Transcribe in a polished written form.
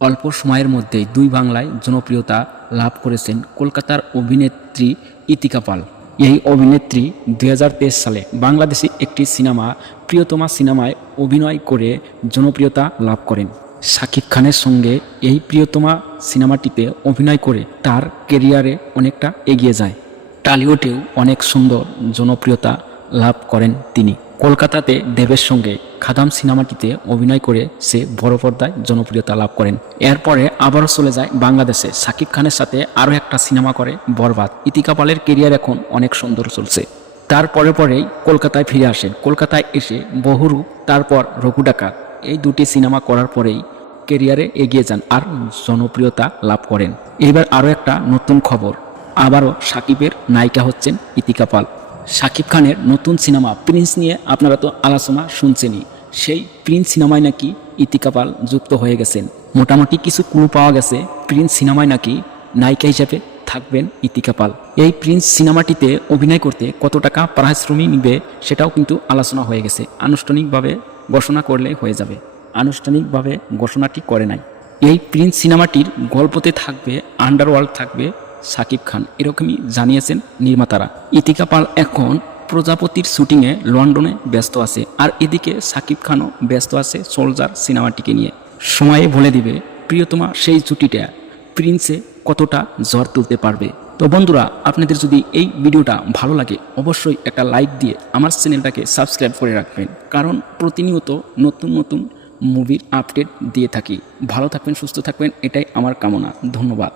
অল্প সময়ের মধ্যেই দুই বাংলায় জনপ্রিয়তা লাভ করেছেন কলকাতার অভিনেত্রী ইতিকা পাল। এই অভিনেত্রী 2023 সালে বাংলাদেশি একটি সিনেমা প্রিয়তমা সিনেমায় অভিনয় করে জনপ্রিয়তা লাভ করেন। শাকিব খানের সঙ্গে এই প্রিয়তমা সিনেমাটিতে অভিনয় করে তার কেরিয়ারে অনেকটা এগিয়ে যায়। টলিউডেও অনেক সুন্দর জনপ্রিয়তা লাভ করেন তিনি। কলকাতাতে দেবের সঙ্গে খাদাম সিনেমাটিতে অভিনয় করে সে বড় পর্দায় জনপ্রিয়তা লাভ করেন। এরপরে আবারও চলে যায় বাংলাদেশে, শাকিব খানের সাথে আরও একটা সিনেমা করে বরবাদ। ইতিকা পালের কেরিয়ার এখন অনেক সুন্দর চলছে। তারপরে পরেই কলকাতায় ফিরে আসেন। কলকাতায় এসে বহুরূপ, তারপর রঘু ডাকাত, এই দুটি সিনেমা করার পরেই কেরিয়ারে এগিয়ে যান আর জনপ্রিয়তা লাভ করেন। এবার আরও একটা নতুন খবর, আবারও শাকিবের নায়িকা হচ্ছেন ইতিকা পাল। শাকিব খানের নতুন সিনেমা প্রিন্স নিয়ে আপনারা তো আলোচনা শুনছেনই। সেই প্রিন্স সিনেমায় নাকি ইতিকা পাল যুক্ত হয়ে গেছেন। মোটামুটি কিছু ক্লু পাওয়া গেছে, প্রিন্স সিনেমায় নাকি নায়িকা হিসেবে থাকবেন ইতিকা পাল। এই প্রিন্স সিনেমাটিতে অভিনয় করতে কত টাকা পারিশ্রমিক নিবে সেটাও কিন্তু আলোচনা হয়ে গেছে। আনুষ্ঠানিকভাবে ঘোষণা করলে হয়ে যাবে, আনুষ্ঠানিকভাবে ঘোষণাটি করে নাই। এই প্রিন্স সিনেমাটির গল্পতে থাকবে আন্ডারওয়ার্ল্ড, থাকবে শাকিব খান, এরকমই জানিয়েছেন নির্মাতারা। ইতিকা পাল এখন প্রজাপতির শুটিংয়ে লন্ডনে ব্যস্ত আছে, আর এদিকে শাকিব খানও ব্যস্ত আছে সোলজার সিনেমাটিকে নিয়ে। সময়ে বলে দিবে প্রিয়তমা সেই জুটিটা প্রিন্সে কতটা ঝড় তুলতে পারবে। তো বন্ধুরা, আপনাদের যদি এই ভিডিওটা ভালো লাগে অবশ্যই একটা লাইক দিয়ে আমার চ্যানেলটাকে সাবস্ক্রাইব করে রাখবেন, কারণ প্রতিনিয়ত নতুন নতুন মুভির আপডেট দিয়ে থাকি। ভালো থাকবেন, সুস্থ থাকবেন, এটাই আমার কামনা। ধন্যবাদ।